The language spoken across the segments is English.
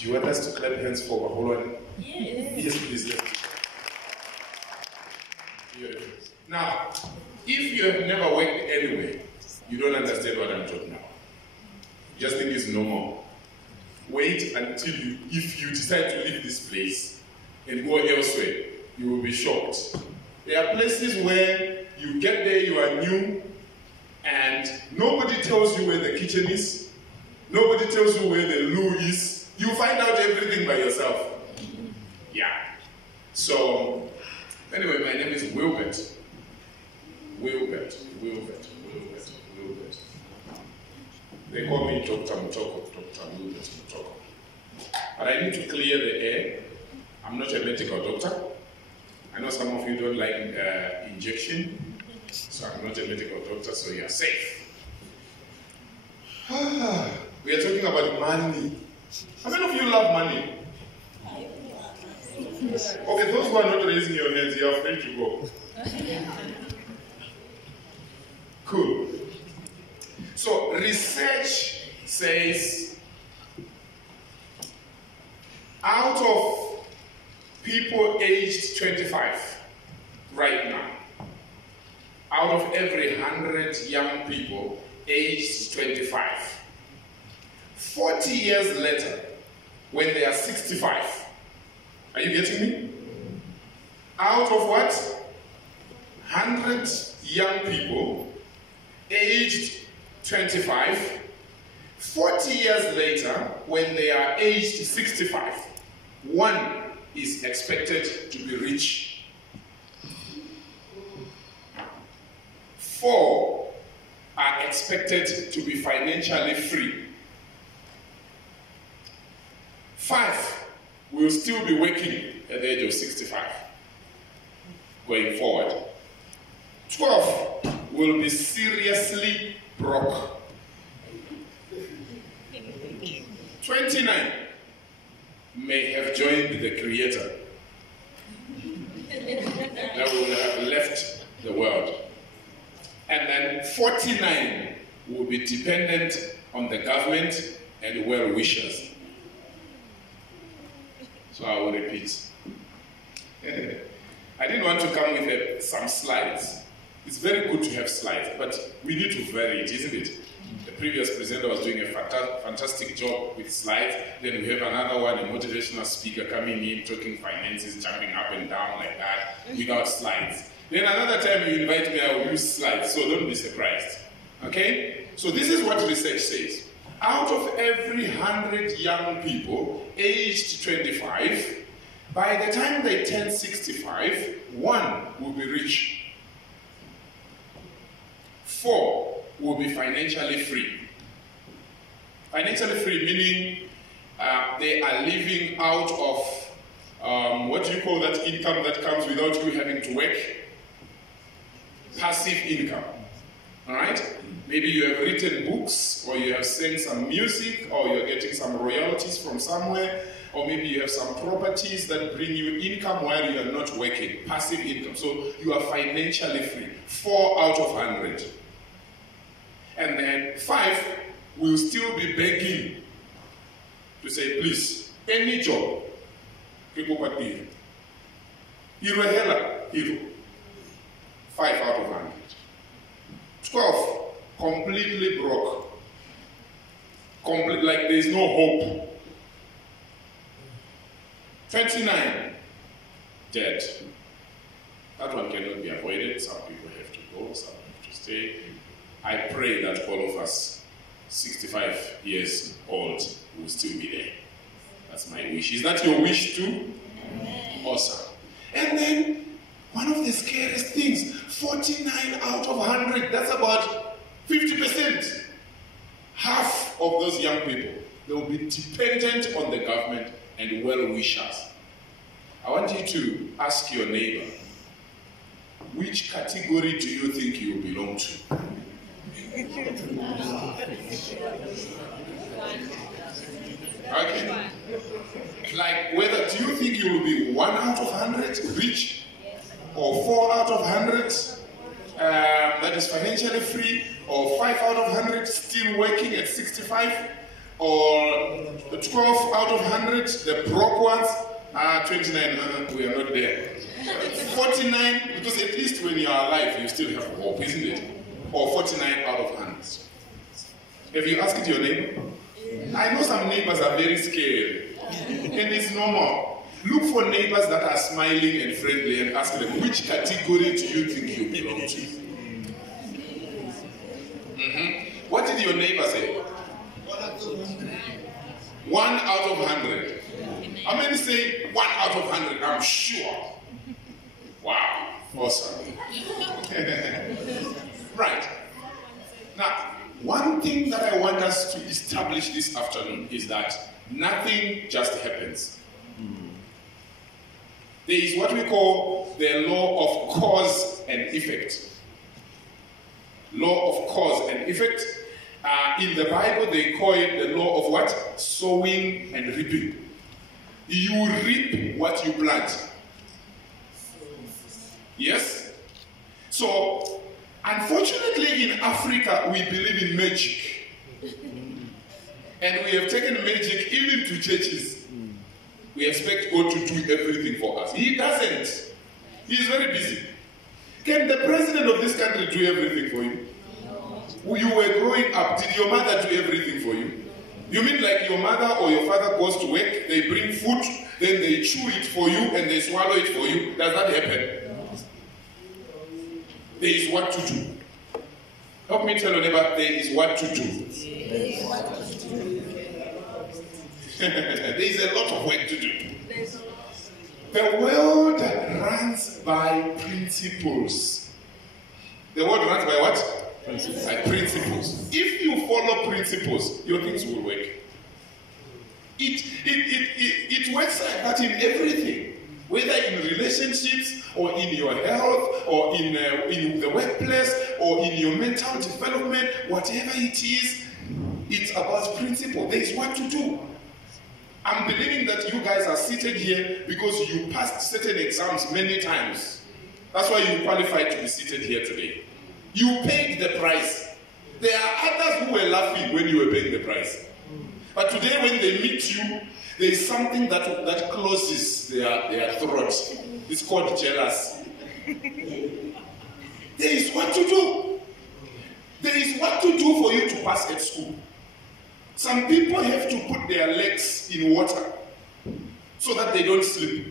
Do you want us to clap hands for Maholwane? Yes. Yes, please. Beautiful. Now, if you have never worked anywhere, you don't understand what I'm talking about. You just think it's normal. Wait until if you decide to leave this place and go elsewhere, you will be shocked. There are places where you get there, you are new, and nobody tells you where the kitchen is, nobody tells you where the loo is. You find out everything by yourself. Yeah. So, anyway, my name is Wilbert. Wilbert. They call me Dr. Mutoko, Dr. Wilbert Mutoko. But I need to clear the air. I'm not a medical doctor. I know some of you don't like injection, so I'm not a medical doctor, so you're safe. We are talking about money. How many of you love money? Okay, those who are not raising your hands, you are free to go. Cool. So, research says out of people aged 25 right now, out of every 100 young people aged 25, 40 years later, when they are 65, are you getting me? Out of what? 100 young people aged 25, 40 years later, when they are aged 65, one is expected to be rich. 4 are expected to be financially free. 5 will still be working at the age of 65, going forward. 12 will be seriously broke. 29 may have joined the Creator. That will have left the world. And then 49 will be dependent on the government and well-wishers. So I will repeat. I didn't want to come with some slides. It's very good to have slides, but we need to vary it, isn't it? The previous presenter was doing a fantastic job with slides. Then we have another one, a motivational speaker coming in, talking finances, jumping up and down like that, without slides. Then another time you invite me, I will use slides, so don't be surprised. Okay? So this is what research says. Out of every 100 young people aged 25, by the time they turn 65, 1 will be rich. 4 will be financially free. Financially free meaning they are living out of, what do you call that income that comes without you having to work? Passive income. Alright? Maybe you have written books, or you have sang some music, or you're getting some royalties from somewhere, or maybe you have some properties that bring you income while you are not working. Passive income. So you are financially free. 4 out of 100. And then 5 will still be begging to say, please, any job, people what hero. Hero hela, hero. 5 out of 100. 12, completely broke. Like there is no hope. 29, dead. That one cannot be avoided. Some people have to go, some have to stay. I pray that all of us, 65 years old, will still be there. That's my wish. Is that your wish too? Amen. Awesome. And then, one of the scariest things, 49 out of 100, that's about 50%. Half of those young people, they will be dependent on the government and well-wishers. I want you to ask your neighbor, which category do you think you belong to? Okay. Like, whether do you think you will be 1 out of 100 rich, or 4 out of 100 that is financially free, or 5 out of 100 still working at 65, or The 12 out of 100, the broke ones, 29, we are not there. 49, because at least when you are alive, you still have hope, isn't it? Or 49 out of 100. Have you asked your neighbor? I know some neighbors are very scared, and it's normal. Look for neighbors that are smiling and friendly and ask them, which category do you think you belong to? What did your neighbor say? 1 out of 100. How many say 1 out of 100? I'm sure. Wow, awesome. Right. Now, one thing that I want us to establish this afternoon is that nothing just happens. There is what we call the law of cause and effect. Law of cause and effect. In the Bible, they call it the law of what? Sowing and reaping. You reap what you plant. Yes? So, unfortunately in Africa, we believe in magic. And we have taken magic even to churches. We expect God to do everything for us. He doesn't. He is very busy. Can the president of this country do everything for you? You were growing up, did your mother do everything for you? You mean like your mother or your father goes to work, they bring food, then they chew it for you and they swallow it for you? Does that happen? There is what to do. Help me tell your neighbor, there is what to do. There is a lot of work to do. The world runs by principles. The world runs by what? Principles. By principles. If you follow principles, your things will work. It works like that in everything. Whether in relationships, or in your health, or in the workplace, or in your mental development, whatever it is, it's about principle. There is what to do. I'm believing that you guys are seated here because you passed certain exams many times. That's why you qualified to be seated here today. You paid the price. There are others who were laughing when you were paying the price. But today when they meet you, there is something that closes their throat. It's called jealousy. There is what to do. There is what to do for you to pass at school. Some people have to put their legs in water so that they don't slip.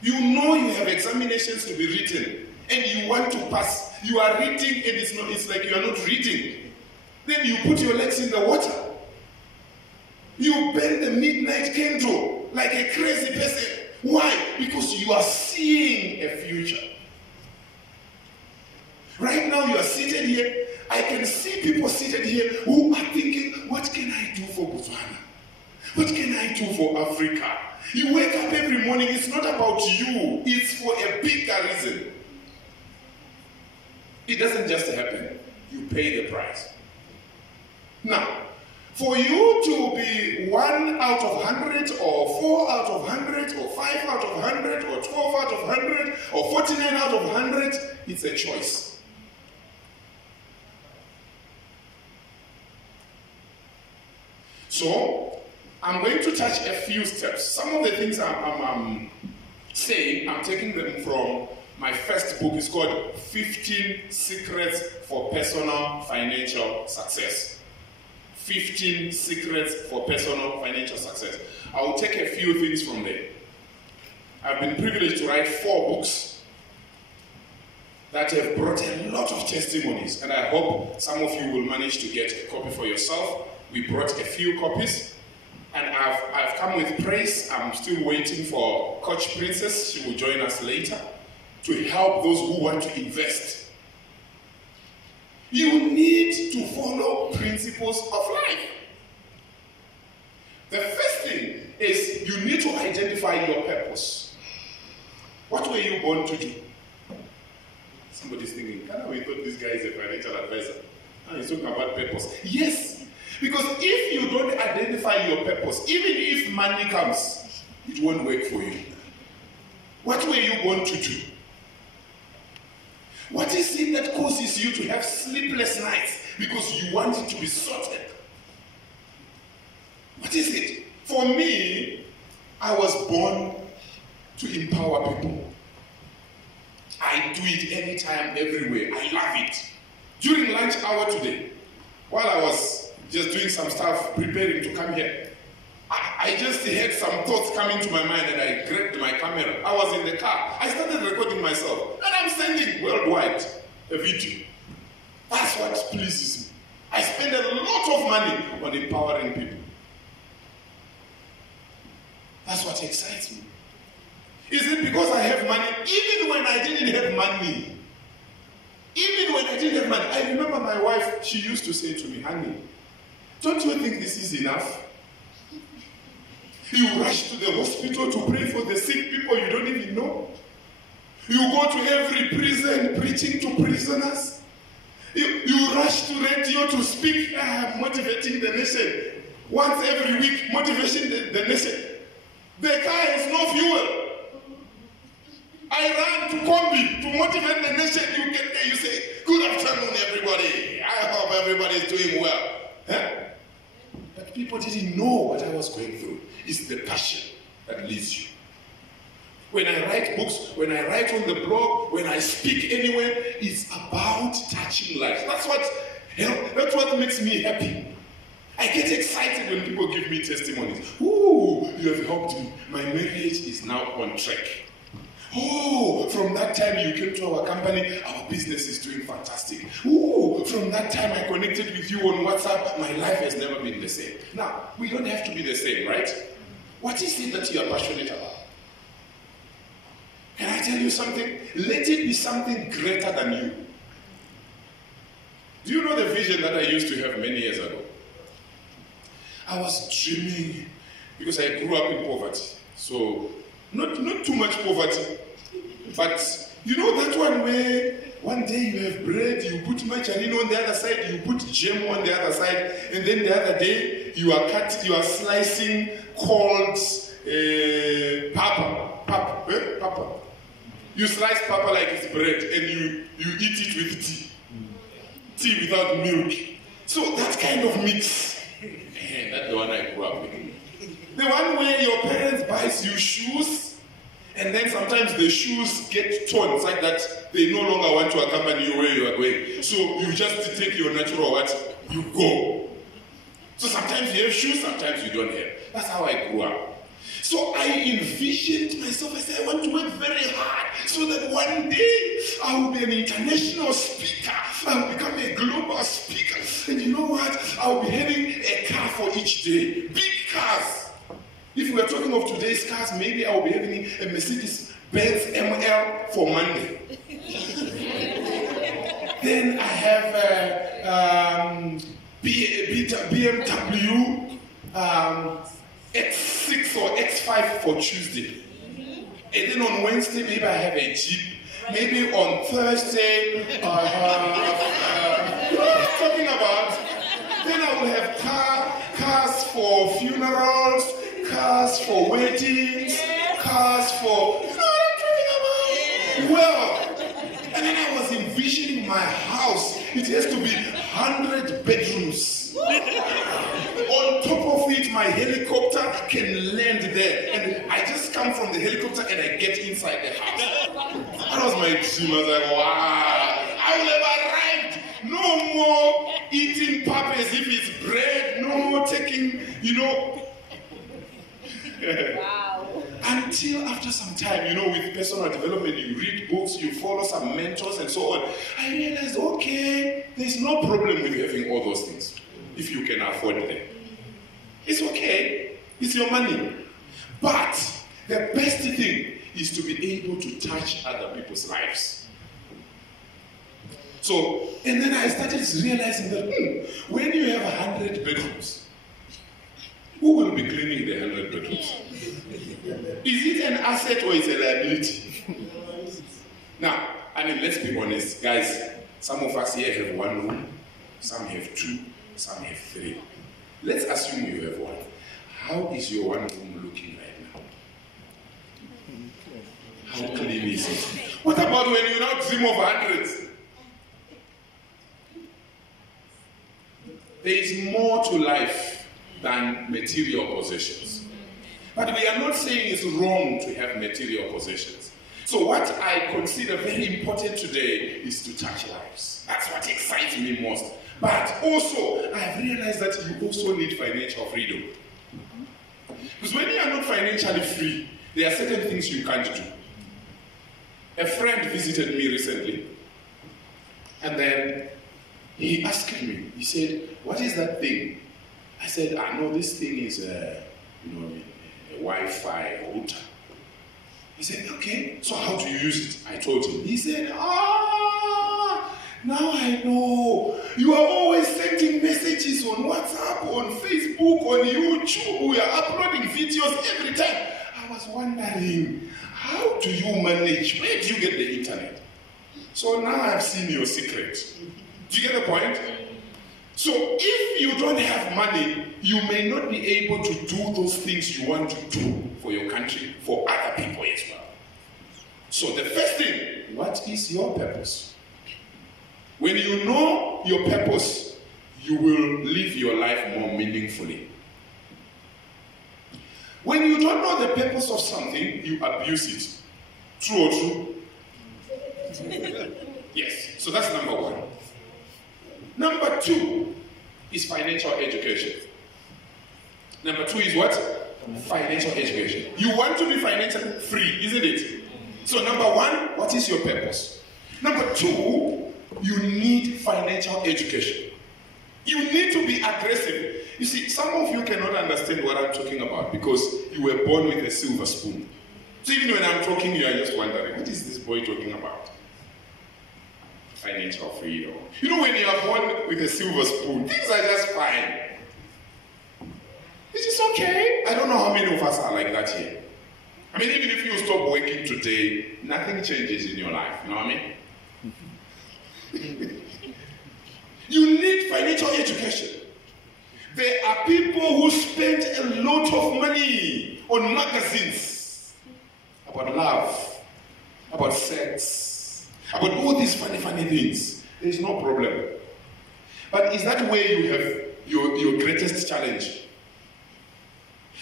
You know you have examinations to be written and you want to pass. You are reading and it's like you are not reading. Then you put your legs in the water. You burn the midnight candle like a crazy person. Why? Because you are seeing a future. Right now you are seated here. I can see people seated here who are thinking, what can I do for Botswana? What can I do for Africa? You wake up every morning, it's not about you. It's for a bigger reason. It doesn't just happen. You pay the price. Now, for you to be 1 out of 100 or 4 out of 100 or 5 out of 100 or 12 out of 100 or 49 out of 100, it's a choice. So, I'm going to touch a few steps. Some of the things I'm saying, I'm taking them from my first book. It's called 15 Secrets for Personal Financial Success. 15 Secrets for Personal Financial Success. I will take a few things from there. I've been privileged to write 4 books that have brought a lot of testimonies, and I hope some of you will manage to get a copy for yourself. We brought a few copies, and I've come with praise. I'm still waiting for Coach Princess. She will join us later to help those who want to invest. You need to follow principles of life. The first thing is you need to identify your purpose. What were you born to do? Somebody's thinking, we thought this guy is a financial advisor. And he's talking about purpose. Yes. Because if you don't identify your purpose, even if money comes, it won't work for you. What were you born to do? What is it that causes you to have sleepless nights? Because you want it to be sorted. What is it? For me, I was born to empower people. I do it anytime, everywhere. I love it. During lunch hour today, while I was just doing some stuff, preparing to come here, I just had some thoughts coming to my mind and I grabbed my camera. I was in the car. I started recording myself. And I'm sending worldwide a video. That's what pleases me. I spend a lot of money on empowering people. That's what excites me. Is it because I have money? Even when I didn't have money. Even when I didn't have money. I remember my wife, she used to say to me, honey, don't you think this is enough? You rush to the hospital to pray for the sick people you don't even know. You go to every prison preaching to prisoners. You rush to radio to speak, motivating the nation. Once every week, motivation the nation. The car has no fuel. I ran to Kombi to motivate the nation. You get there, you say, good afternoon, everybody. I hope everybody is doing well. Huh? But people didn't know what I was going through. It's the passion that leads you. When I write books, when I write on the blog, when I speak anywhere, it's about touching lives. That's what makes me happy. I get excited when people give me testimonies. Ooh, you have helped me. My marriage is now on track. Oh, from that time you came to our company, our business is doing fantastic. Oh, from that time I connected with you on WhatsApp, my life has never been the same. Now, we don't have to be the same, right? What is it that you are passionate about? Can I tell you something? Let it be something greater than you. Do you know the vision that I used to have many years ago? I was dreaming, because I grew up in poverty. So, not too much poverty. But, you know that one where one day you have bread, you put margarine on the other side, you put jam on the other side, and then the other day you are slicing cold papa. You slice papa like it's bread, and you eat it with tea. Tea without milk. So that kind of mix. That's the one I grew up with. The one where your parents buys you shoes, and then sometimes the shoes get torn. It's like that they no longer want to accompany you where you are going. So you just take your natural what? You go. So sometimes you have shoes, sometimes you don't have. That's how I grew up. So I envisioned myself, I said, I want to work very hard so that one day I will be an international speaker. I will become a global speaker. And you know what? I will be having a car for each day. Big cars. If we are talking of today's cars, maybe I will be having a Mercedes-Benz ML for Monday. Then I have BMW X6 or X5 for Tuesday. And then on Wednesday, maybe I have a Jeep. Maybe on Thursday, I have, what am I talking about? Then I will have cars for funerals, cars for weddings, cars for, you know what I'm talking about? Well, and then I was envisioning my house. It has to be 100 bedrooms. On top of it, my helicopter can land there. And I just come from the helicopter and I get inside the house. That was my dream. I was like, wow, I will have arrived. No more eating pap as if it's bread. No more taking, Wow. Until after some time, with personal development, you read books, you follow some mentors and so on. I realized, okay, there's no problem with having all those things if you can afford them. It's okay. It's your money. But the best thing is to be able to touch other people's lives. So, and then I started realizing that when you have 100 bedrooms, who will be cleaning the 100 bedrooms? Is it an asset or is it a liability? Now, let's be honest, guys. Some of us here have one room, some have two, some have three. Let's assume you have one. How is your one room looking right now? How clean is it? What about when you now dream of hundreds? There is more to life than material possessions. But we are not saying it's wrong to have material possessions. So what I consider very important today is to touch lives. That's what excites me most. But also, I have realized that you also need financial freedom. Because when you are not financially free, there are certain things you can't do. A friend visited me recently, and then he asked me, he said, "What is that thing?" I said, "I know this thing is a Wi-Fi router." He said, "Okay, so how do you use it?" I told him. He said, "Now I know. You are always sending messages on WhatsApp, on Facebook, on YouTube. We are uploading videos every time." I was wondering, how do you manage? Where do you get the internet? So now I've seen your secret. Do you get the point? So if you don't have money, you may not be able to do those things you want to do for your country, for other people as well. So the first thing, what is your purpose? When you know your purpose, you will live your life more meaningfully. When you don't know the purpose of something, you abuse it. True or true? Yes. So that's number one. Number two is financial education. Number two is what? Financial education. You want to be financially free, isn't it? So number one, what is your purpose? Number two, you need financial education. You need to be aggressive. You see, some of you cannot understand what I'm talking about because you were born with a silver spoon. So even when I'm talking, you are just wondering, what is this boy talking about? Financial freedom. You know, when you are born with a silver spoon, things are just fine. It's just okay. I don't know how many of us are like that here. I mean, even if you stop working today, nothing changes in your life. You know what I mean? You need financial education. There are people who spend a lot of money on magazines about love, about sex, about all these funny things. There is no problem. But is that where you have your greatest challenge?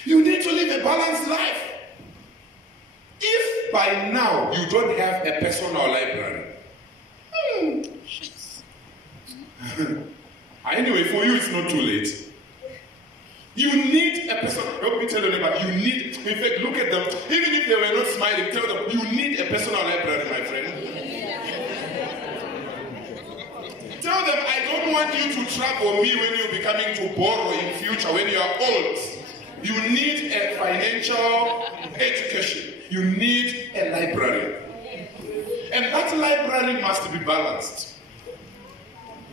You need to live a balanced life. If by now you don't have a personal library, anyway, for you it's not too late. You need a personal, let me tell you about, you need, in fact, look at them, even if they were not smiling, tell them, you need a personal library, my friend. Tell them, I don't want you to trouble me when you'll be coming to borrow in future, when you are old. You need a financial education. You need a library. And that library must be balanced.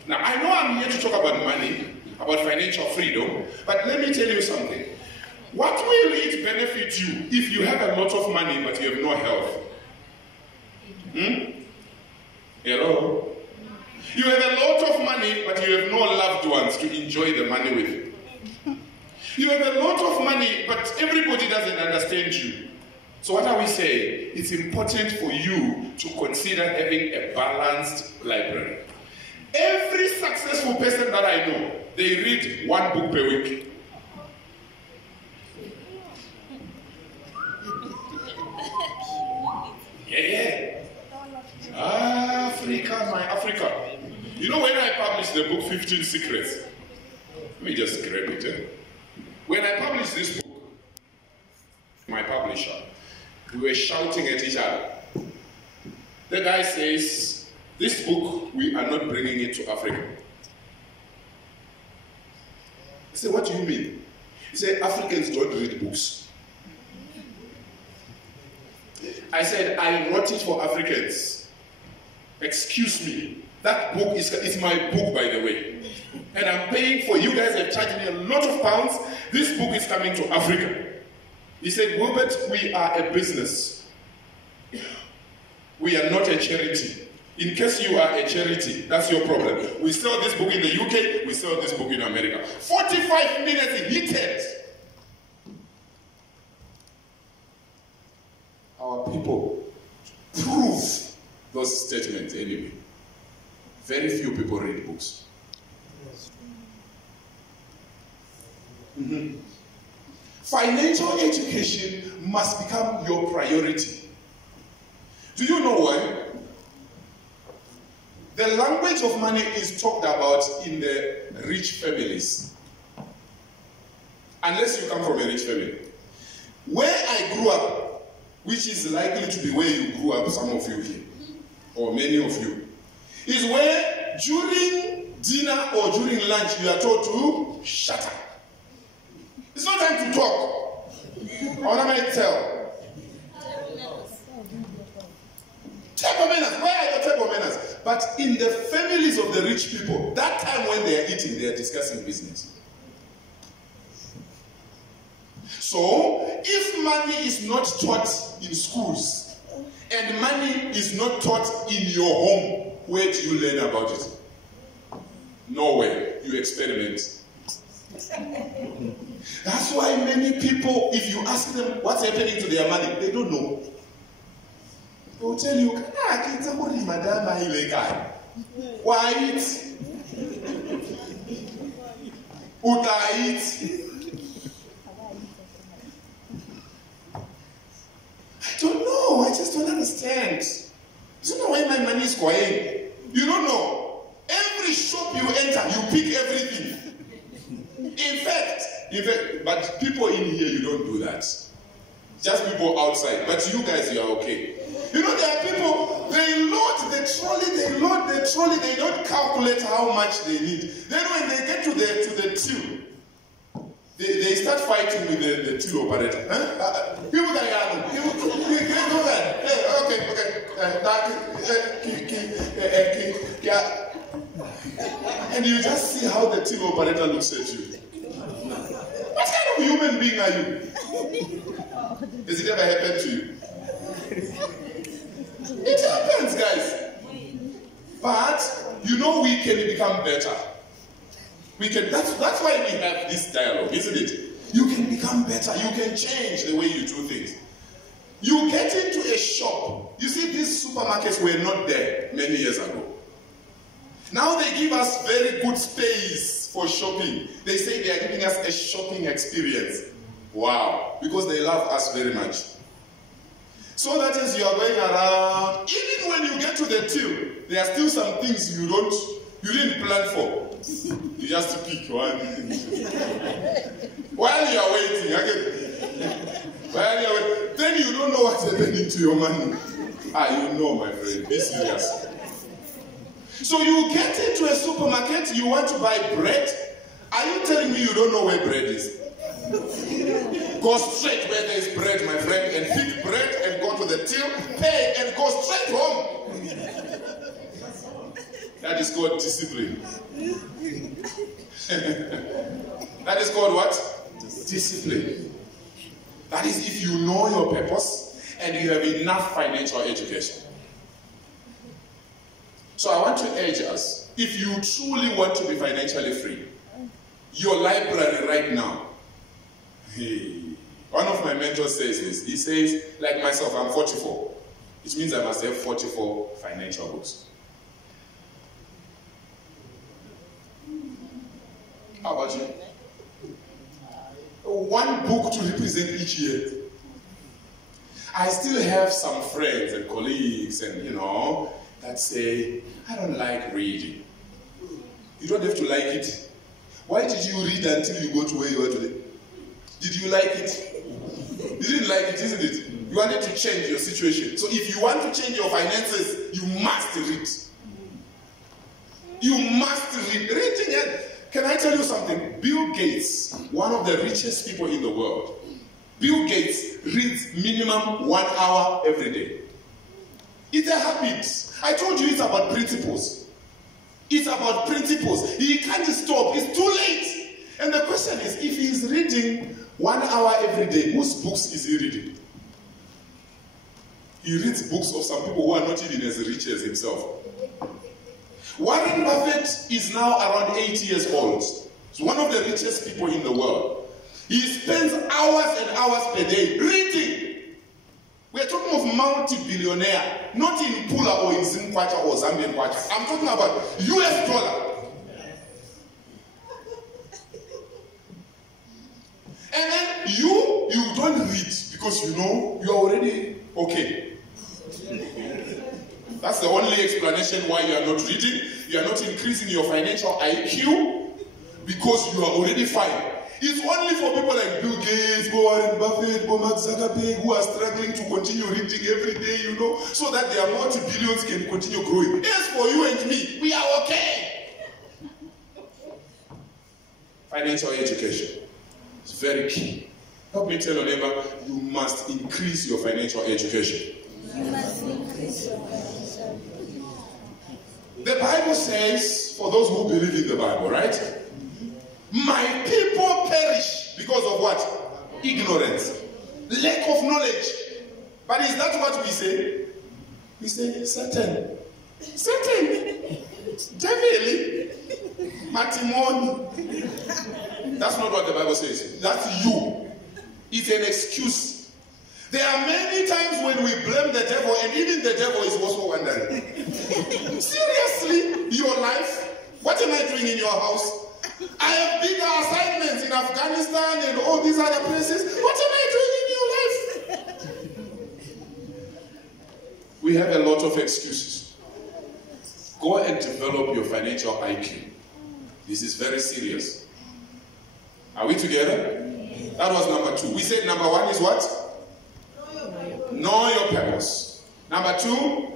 Now, I know I'm here to talk about money, about financial freedom, but let me tell you something. What will it benefit you if you have a lot of money but you have no health? Hello? You have a lot of money but you have no loved ones to enjoy the money with. You have a lot of money but everybody doesn't understand you. So what are we saying? It's important for you to consider having a balanced library. Every successful person that I know, they read one book per week. Yeah. Africa, my Africa. You know, when I published the book 15 Secrets, let me just grab it. When I published this book, my publisher, we were shouting at each other. The guy says, this book, we are not bringing it to Africa. I said, what do you mean? He said, Africans don't read books. I said, I wrote it for Africans. Excuse me. That book is my book, by the way. And I'm paying for you guys have charged me a lot of pounds. This book is coming to Africa. He said, Wilbert, we are a business. We are not a charity. In case you are a charity, that's your problem. We sell this book in the UK, we sell this book in America. 45 minutes heated. Our people prove those statements anyway. Very few people read books. Financial education must become your priority. Do you know why? The language of money is talked about in the rich families. Unless you come from a rich family. Where I grew up, which is likely to be where you grew up, some of you here, or many of you, is where during dinner or during lunch you are told to shut up. It's not time to talk. What am I tell? Table manners. Where are your table manners? But in the families of the rich people, that time when they are eating, they are discussing business. So, if money is not taught in schools, and money is not taught in your home, where do you learn about it? Nowhere. You experiment. That's why many people, if you ask them what's happening to their money, they don't know. They will tell you, why it? I don't know. I just don't understand. Do you know where my money is going? You don't know. Every shop you enter, you pick everything. In fact, but people in here, you don't do that. Just people outside. But you guys, you are okay. You know, there are people, they load the trolley, they don't calculate how much they need. Then when they get to the till, they start fighting with the till operator. People that go there. And you just see how the till operator looks at you. What kind of human being are you? Has it ever happened to you? It happens, guys. But you know we can become better. We can. That's why we have this dialogue, isn't it? You can become better. You can change the way you do things. You get into a shop. You see, these supermarkets were not there many years ago. Now they give us very good space for shopping. They say they are giving us a shopping experience. Wow. Because they love us very much. So that is, you are going around. Even when you get to the till, there are still some things you didn't plan for. You just pick one. While you are waiting, then you don't know what's happening to your money. You know, my friend, be serious. So you get into a supermarket, you want to buy bread. Are you telling me you don't know where bread is? Go straight where there is bread, my friend, and pick bread and go to the till, pay and go straight home. That is called discipline. That is called what? Discipline. That is if you know your purpose and you have enough financial education. So I want to urge us, if you truly want to be financially free, your library right now. One of my mentors says this. He says, like myself, I'm 44. Which means I must have 44 financial books. How about you? One book to represent each year. I still have some friends and colleagues and, that say, I don't like reading. You don't have to like it. Why did you read until you go to where you are today? Did you like it? You didn't like it, isn't it? You wanted to change your situation. So if you want to change your finances, you must read. You must read. Reading. Can I tell you something? Bill Gates, one of the richest people in the world, Bill Gates reads minimum 1 hour every day. It's a habit. I told you it's about principles. It's about principles. He can't stop. It's too late. And the question is, if he is reading 1 hour every day, whose books is he reading? He reads books of some people who are not even as rich as himself. Warren Buffett is now around 80 years old. He's one of the richest people in the world. He spends hours and hours per day reading. We're talking of multi-billionaire, not in Pula or in Zimbabwe or Zambian kwacha. I'm talking about US dollar. And then you don't read because you know you are already okay. That's the only explanation why you are not reading. You are not increasing your financial IQ because you are already fine. It's only for people like Bill Gates, Warren Buffett, Mark Zuckerberg who are struggling to continue reading every day, you know, so that their multi-billions can continue growing. As for you and me, we are okay. Financial education is very key. Help me tell your neighbor, you must increase your financial education. You must increase your financial education. The Bible says, for those who believe in the Bible, right? My people perish because of what? Ignorance. Lack of knowledge. But is that what we say? We say, Satan. Satan. Devil. Matimony. That's not what the Bible says. That's you. It's an excuse. There are many times when we blame the devil, and even the devil is also wondering. Seriously? Your life? What am I doing in your house? I have bigger assignments in Afghanistan and all these other places. What am I doing in your life? We have a lot of excuses. Go and develop your financial IQ. This is very serious. Are we together? That was number 2. We said number 1 is what? Know your purpose. Number 2,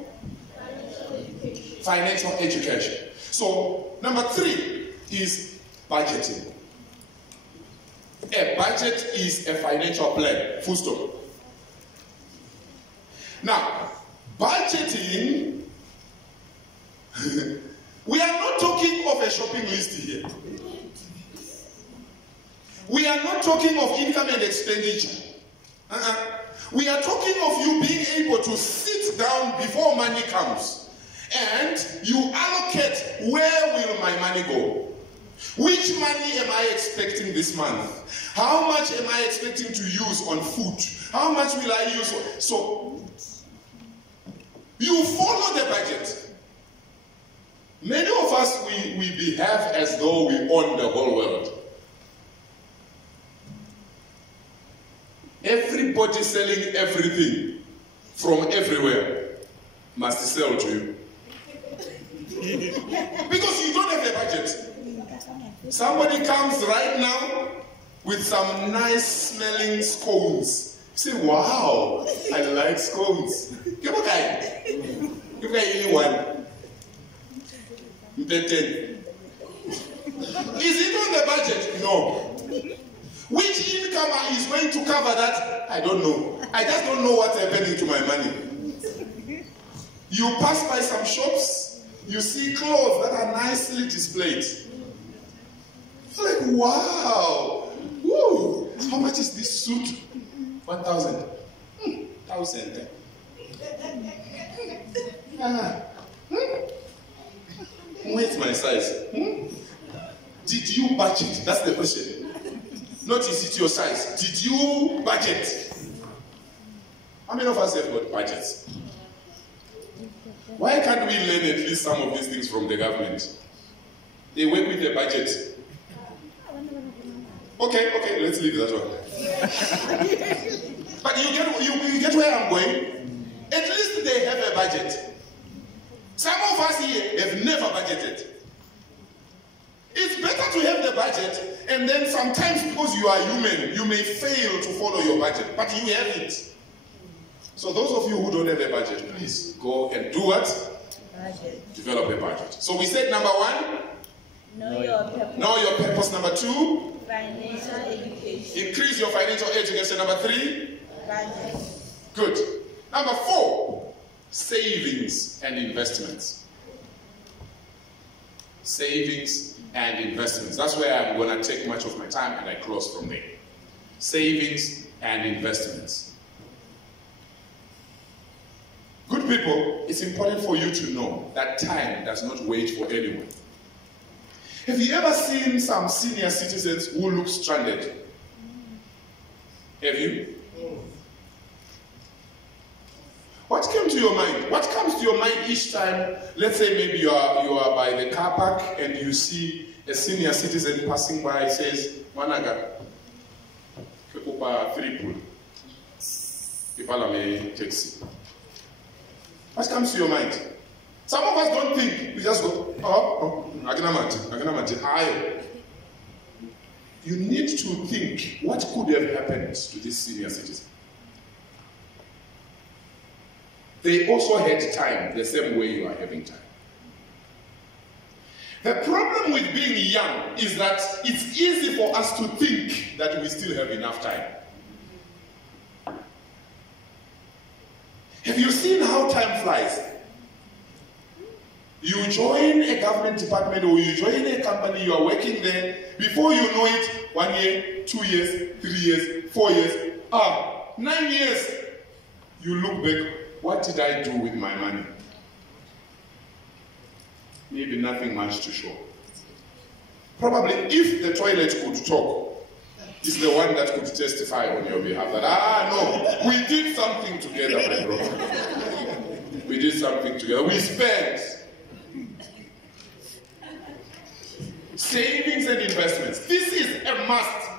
financial education. So, number 3 is budgeting. A budget is a financial plan. Full stop. Now, budgeting, we are not talking of a shopping list here. We are not talking of income and expenditure. We are talking of you being able to sit down before money comes and you allocate, where will my money go? Which money am I expecting this month? How much am I expecting to use on food? How much will I use? So, you follow the budget. Many of us, we behave as though we own the whole world. Everybody selling everything from everywhere must sell to you. Because you don't have a budget. Somebody comes right now with some nice smelling scones. You say, wow, I like scones. Give a guy. Give a guy anyone. Is it on the budget? No. Which income is going to cover that? I don't know. I just don't know what's happening to my money. You pass by some shops, you see clothes that are nicely displayed. You're like, wow. Woo. How much is this suit? 1,000. 1,000. Where's my size? Did you budget? That's the question. Not is it your size. Did you budget? How many of us have got budgets? Why can't we learn at least some of these things from the government? They work with the budget. Okay, let's leave that one. But you get where I'm going? At least they have a budget. Some of us here have never budgeted. It's better to have the budget, and then sometimes because you are human, you may fail to follow your budget, but you have it. So those of you who don't have a budget, please go and do what? Budget. Develop a budget. So we said number 1, Know your purpose. know your purpose. Number 2, Financial education. increase your financial education. Number 3, Budget. good. Number 4, savings and investments. Savings and investments. That's where I'm going to take much of my time, and I close from there. Savings and investments. Good people, it's important for you to know that time does not wait for anyone. Have you ever seen some senior citizens who look stranded? Have you? What came to your mind? What comes to your mind each time? Let's say maybe you are by the car park and you see a senior citizen passing by. Says, "Managa, Uber 3 pool. People are making taxi. What comes to your mind? Some of us don't think. We just go, ayo. You need to think, what could have happened to this senior citizen? They also had time the same way you are having time. The problem with being young is that it's easy for us to think that we still have enough time. Have you seen how time flies? You join a government department or you join a company, you are working there, before you know it, 1 year, 2 years, 3 years, 4 years, 9 years, you look back, what did I do with my money? Maybe nothing much to show. Probably if the toilet could talk, it's the one that could testify on your behalf that, no, we did something together, my brother. We did something together. We spent. Savings and investments. This is a must.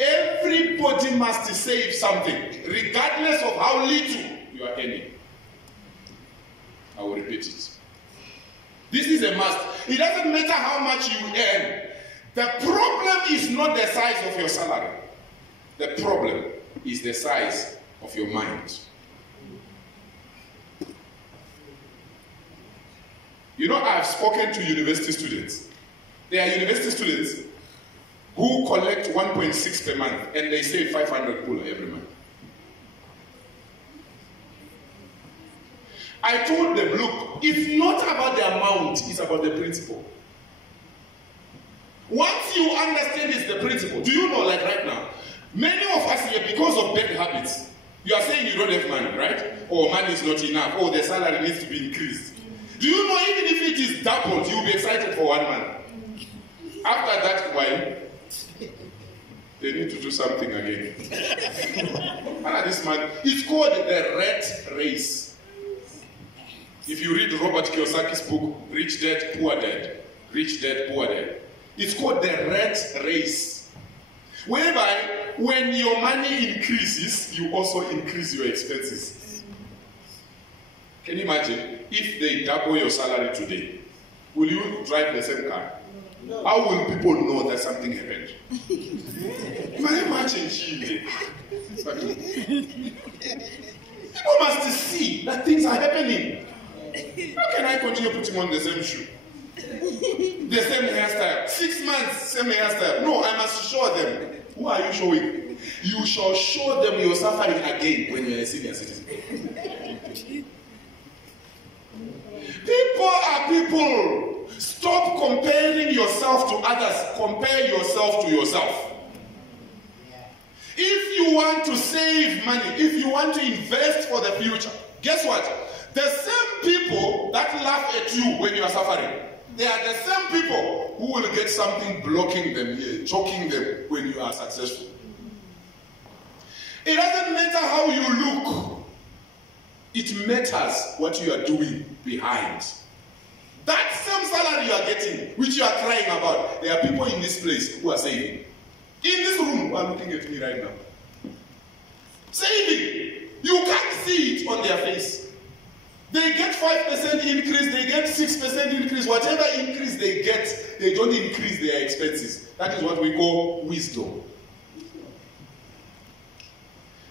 Everybody must save something, regardless of how little you are earning. I will repeat it. This is a must. It doesn't matter how much you earn. The problem is not the size of your salary. The problem is the size of your mind. You know, I've spoken to university students. There are university students who collect 1.6 per month and they save 500 pula every month. I told them, look, it's not about the amount, it's about the principle. Once you understand it's the principle, do you know, like right now, many of us here, because of bad habits, you are saying you don't have money, right? Or money is not enough, or the salary needs to be increased. Do you know, even if it is doubled, you'll be excited for 1 month. After that, why? They need to do something again. This man, it's called the rat race. If you read Robert Kiyosaki's book, Rich Dad, Poor Dad, Rich Dad, Poor Dad, it's called the rat race. Whereby, when your money increases, you also increase your expenses. Can you imagine? If they double your salary today, will you drive the same car? No. How will people know that something happened? People must see that things are happening. How can I continue putting on the same shoe? The same hairstyle. 6 months, same hairstyle. No, I must show them. Who are you showing? You shall show them your suffering again when you're a senior citizen. People are people. Stop comparing yourself to others. Compare yourself to yourself. If you want to save money, if you want to invest for the future, guess what? The same people that laugh at you when you are suffering, they are the same people who will get something blocking them here, choking them when you are successful. It doesn't matter how you look. It matters what you are doing behind. That same salary you are getting, which you are crying about, there are people in this place who are saving. In this room, who are looking at me right now. Saving. You can't see it on their face. They get 5% increase, they get 6% increase. Whatever increase they get, they don't increase their expenses. That is what we call wisdom.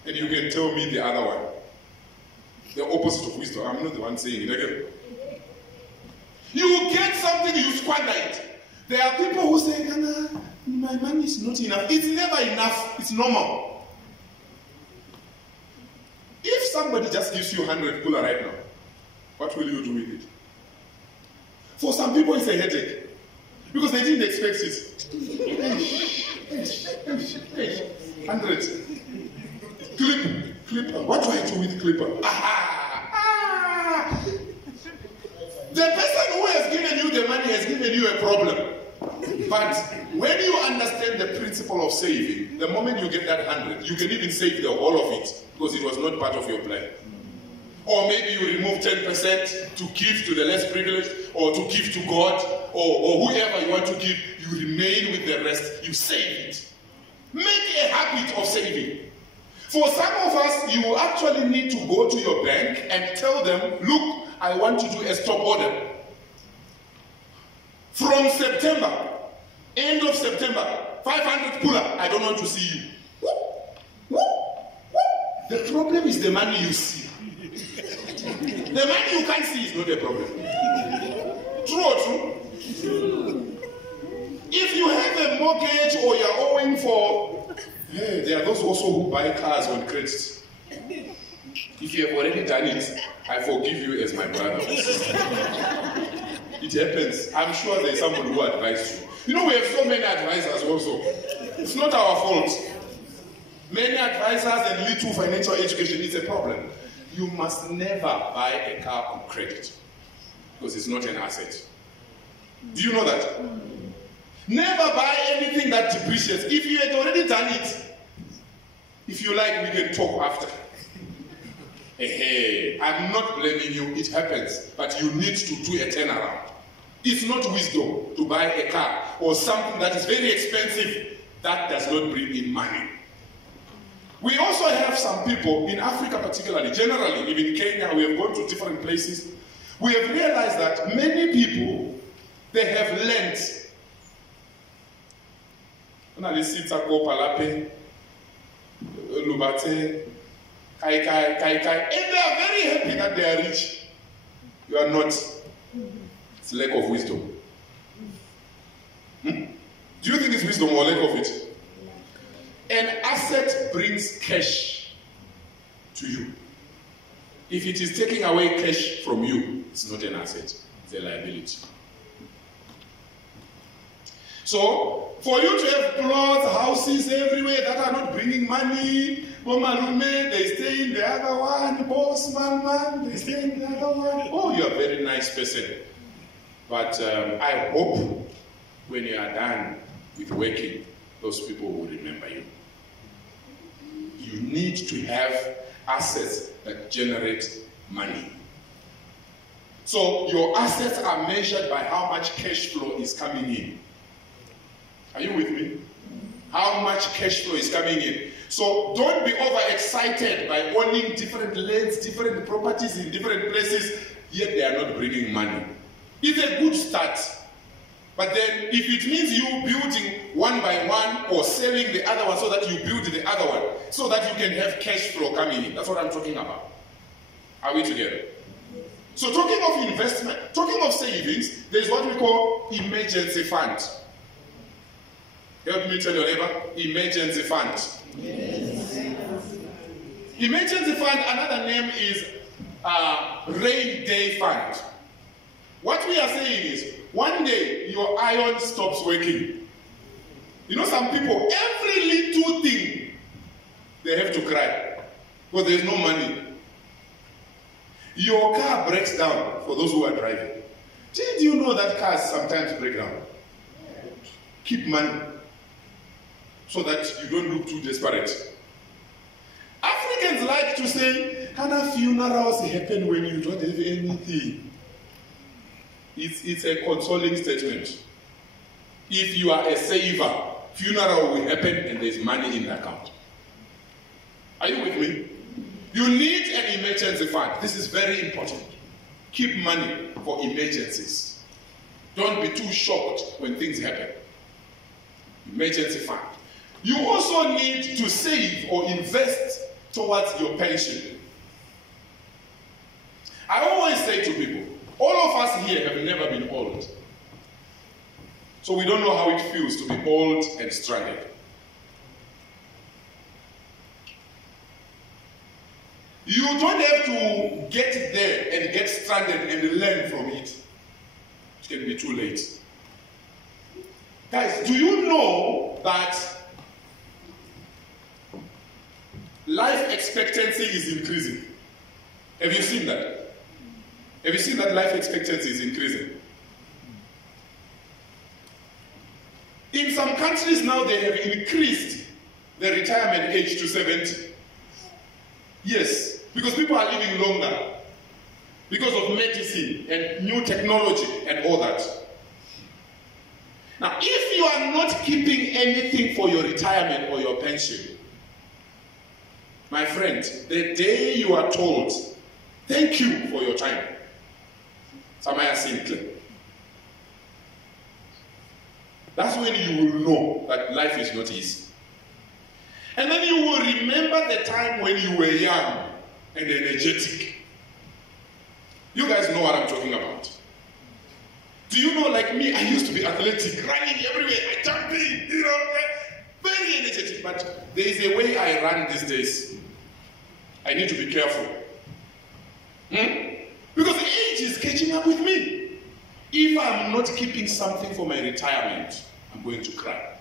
And you can tell me the other one. The opposite of wisdom. I'm not the one saying it again. You get something, you squander it. There are people who say, Nana, my money is not enough. It's never enough. It's normal. If somebody just gives you 100 pula right now, what will you do with it? For some people, it's a headache. Because they didn't expect it. 100. Clipper. What do I do with clipper? The person who has given you the money has given you a problem. But when you understand the principle of saving, the moment you get that 100, you can even save the whole of it because it was not part of your plan. Or maybe you remove 10% to give to the less privileged, or to give to God, or whoever you want to give, you remain with the rest, you save it. Make a habit of saving. For some of us, you actually need to go to your bank and tell them, look, I want to do a stop order. From September, end of September, 500 puller, I don't want to see you. The problem is the money you see. The money you can't see is not a problem. True or true? If you have a mortgage or you're owing for, there are those also who buy cars on credit. If you have already done it, I forgive you as my brother. It happens. I'm sure there's someone who advised you. You know, we have so many advisors also. It's not our fault. Many advisors and little financial education is a problem. You must never buy a car on credit because it's not an asset. Do you know that? Never buy anything that depreciates. If you had already done it, if you like, we can talk after. Hey, I'm not blaming you, it happens, but you need to do a turnaround. It's not wisdom to buy a car or something that is very expensive that does not bring in money. We also have some people in Africa particularly, generally, even Kenya, we have gone to different places. We have realized that many people, they have lent. And they are very happy that they are rich. You are not. It's lack of wisdom. Do you think it's wisdom or lack of it? An asset brings cash to you. If it is taking away cash from you, it's not an asset, it's a liability. So, for you to have plots, houses everywhere that are not bringing money, Malume, they stay in the other one, boss man, they stay in the other one. Oh, you're a very nice person. But I hope when you are done with working, those people will remember you. You need to have assets that generate money. So your assets are measured by how much cash flow is coming in. Are you with me? How much cash flow is coming in. So don't be overexcited by owning different lands, different properties in different places, yet they are not bringing money. It's a good start. But then if it means you building one by one or selling the other one so that you build the other one, so that you can have cash flow coming in, that's what I'm talking about. Are we together? So talking of investment, talking of savings, there's what we call emergency fund. Help me tell your neighbor, emergency fund. Yes. Emergency fund, another name is rain day fund. What we are saying is, one day your iron stops working. You know, some people, every little thing, they have to cry because there's no money. Your car breaks down for those who are driving. Did you know that cars sometimes break down? Keep money so that you don't look too desperate. Africans like to say, Hana funerals happen when you don't have anything. It's a consoling statement. If you are a saver, funeral will happen and there's money in the account. Are you with me? You need an emergency fund. This is very important. Keep money for emergencies. Don't be too shocked when things happen. Emergency fund. You also need to save or invest towards your pension. I always say to people, all of us here have never been old. So we don't know how it feels to be old and stranded. You don't have to get there and get stranded and learn from it. It can be too late. Guys, do you know that life expectancy is increasing? Have you seen that? Have you seen that life expectancy is increasing? In some countries now they have increased the retirement age to 70. Yes, because people are living longer. Because of medicine and new technology and all that. Now, if you are not keeping anything for your retirement or your pension, My friend, the day you are told, thank you for your time, Samaya Sinclair, that's when you will know that life is not easy. And then you will remember the time when you were young and energetic. You guys know what I'm talking about. Do you know, like me, I used to be athletic, running everywhere, I jumping, very energetic. But there is a way I run these days. I need to be careful. Because age is catching up with me. If I'm not keeping something for my retirement, I'm going to cry.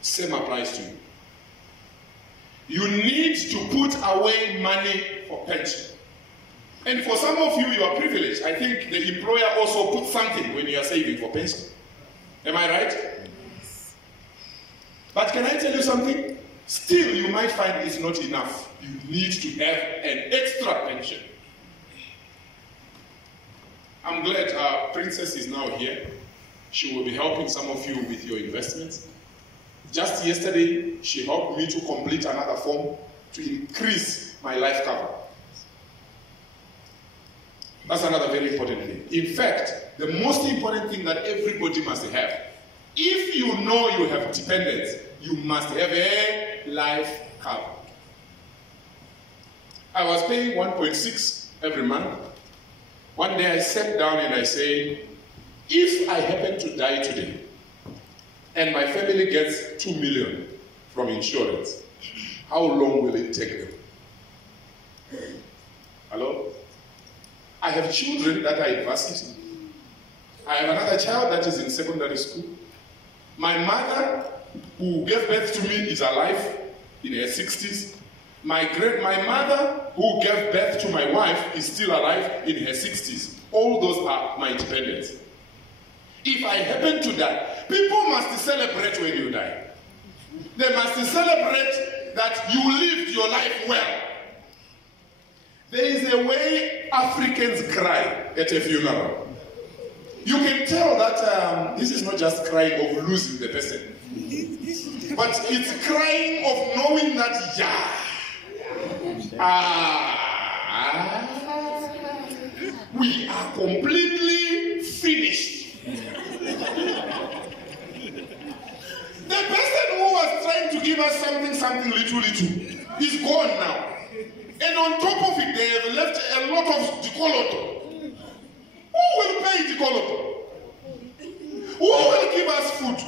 Same applies to you. You need to put away money for pension. And for some of you, you are privileged. I think the employer also puts something when you are saving for pension. Am I right? Yes. But can I tell you something? Still, you might find it's not enough. You need to have an extra pension. I'm glad Princess is now here. She will be helping some of you with your investments. Just yesterday, she helped me to complete another form to increase my life cover. That's another very important thing. In fact, the most important thing that everybody must have, if you know you have dependents, you must have a life cover. I was paying 1.6 every month. One day I sat down and I said, if I happen to die today, and my family gets 2 million from insurance, how long will it take them? Hello? I have children that are in varsity. I have another child that is in secondary school. My mother, who gave birth to me, is alive in her 60s. My mother, who gave birth to my wife, is still alive in her 60s. All those are my dependents. If I happen to die, people must celebrate when you die. They must celebrate that you lived your life well. There is a way Africans cry at a funeral. You can tell that this is not just crying of losing the person, but it's crying of knowing that, we are completely finished. The person who was trying to give us something little, is gone now. And on top of it, they have left a lot of dikoloto. Who will pay dikoloto? Who will give us food?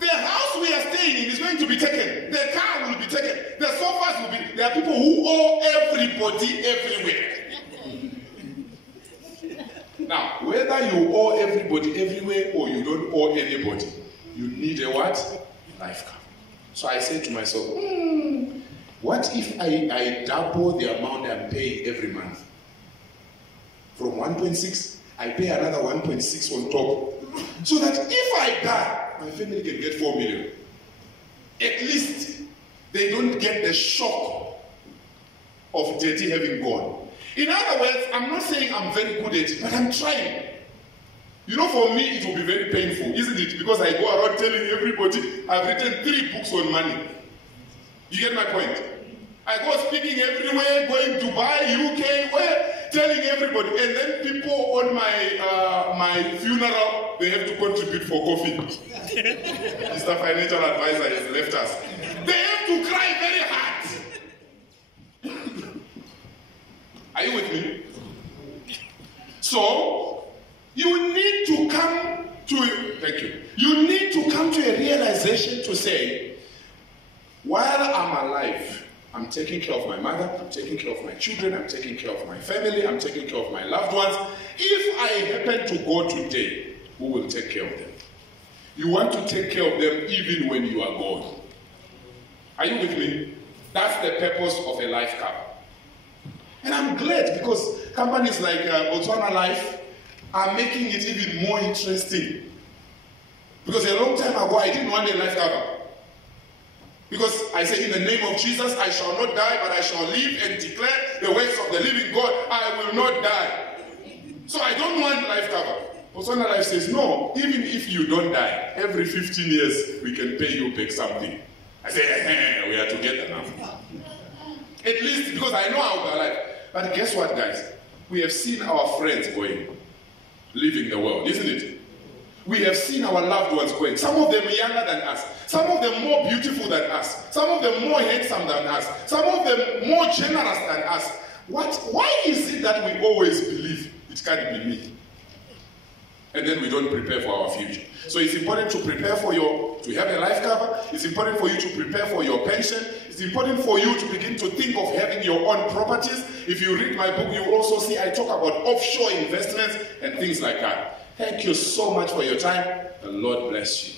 The house we are staying in is going to be taken. The car will be taken. The sofas will be... There are people who owe everybody everywhere. Now, whether you owe everybody everywhere or you don't owe anybody, you need a what? Life cover. So I said to myself, what if I double the amount I'm paying every month? From 1.6, I pay another 1.6 on top. So that if I die, my family can get 4 million. At least they don't get the shock of Daddy having gone. In other words, I'm not saying I'm very good at it, but I'm trying. You know, for me, it will be very painful, isn't it? Because I go around telling everybody, I've written 3 books on money. You get my point? I go speaking everywhere, going to Dubai, UK, telling everybody. And then people on my funeral, they have to contribute for coffee. Mr. Financial Advisor has left us. They have to cry very hard. Are you with me? So, you need to come to, thank you. You need to come to a realization to say, while I'm alive, I'm taking care of my mother, I'm taking care of my children, I'm taking care of my family, I'm taking care of my loved ones. If I happen to go today, who will take care of them? You want to take care of them even when you are gone. Are you with me? That's the purpose of a life cover. And I'm glad because companies like Botswana Life are making it even more interesting. Because a long time ago, I didn't want a life cover. Because I said, in the name of Jesus, I shall not die, but I shall live and declare the works of the living God. I will not die. So I don't want life cover. Botswana Life says, no, even if you don't die, every 15 years, we can pay you back something. I say, we are together now. At least because I know I'll be alive. But guess what, guys? We have seen our friends going, leaving the world, isn't it? We have seen our loved ones going. Some of them younger than us. Some of them more beautiful than us. Some of them more handsome than us. Some of them more generous than us. Why is it that we always believe it can't be me? And then we don't prepare for our future. So it's important to prepare to have a life cover. It's important for you to prepare for your pension. It's important for you to begin to think of having your own properties. If you read my book, you will also see I talk about offshore investments and things like that. Thank you so much for your time. The Lord bless you.